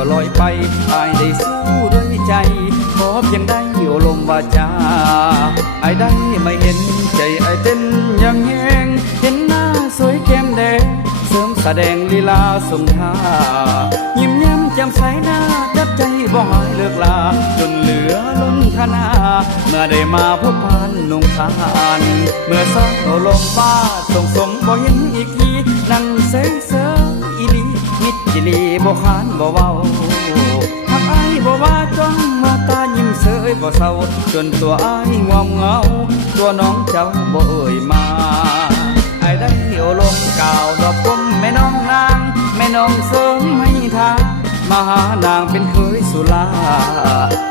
ก็ลอยไปอายได้สู้ด้วยใจขอเพียงได้โอลมวาจาอายได้ไม่เห็นใจอายเต้นยังแหงเห็นหน้าสวยแก้มแดงเสริมแสดงลีลาทรงท่ายิ้มแย้มแจ่มใสหน้าจับใจบ่หายเลิกลาจนเหลือล้นขนาเมื่อได้มาพบผ่านนงทานเมื่อสาวลมบ้าส่งสมบ่เห็นอีกทีนั่งเซ่เซ่อีลีมิดจิลีบ่ขานบ่เว้าทักอายบ่ว่าจ้องมาตายิ้มเสยบ่เศร้าจนตัวอายงอมเหงาตัวน้องเจ้าบ่เอ่ยมาอายได้โอลมกล่าวดอกกลมแม่น้องนางแม่น้องเสริมให้ทางมาหานางเป็นเคยสุลา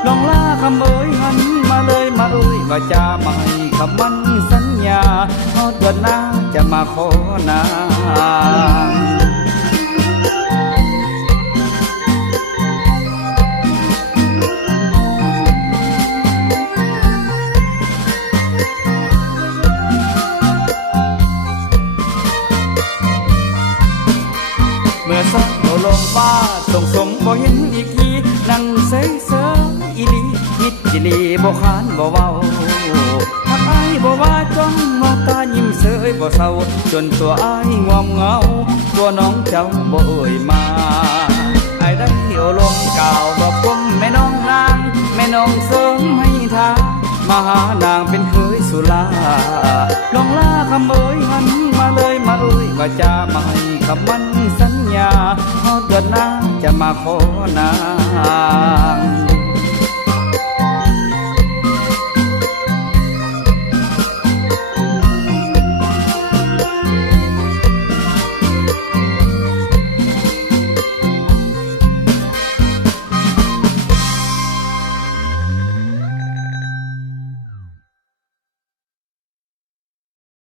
น้องลาคำเอ่ยหันมาเลยมาเอ่ยว่าจะไม่คำมันสัญญาทอดเดือนหน้าจะมาขอนางเมื่อสักลมว่าส่งสมบ่เห็นอีกทีนั่งเซ่เซ่อีลีมิดจิลีบ่ขานบ่เว้าทักอายบ่ว่าจ้องมาตายิ้มเสยบ่เศร้าจนตัวอายงอมเหงาตัวน้องเจ้าบ่เอ่ยมาอายได้โอลมกล่าวดอกกลมแม่น้องนางแม่น้องเสริมให้ทางมาหานางเป็นเคยสุลาลองลาคำเอ่ยหันมาเลยมาเอ่ยว่าจะไม่คำมันสัญญาทอดเดือนหน้าจะมาขอนาง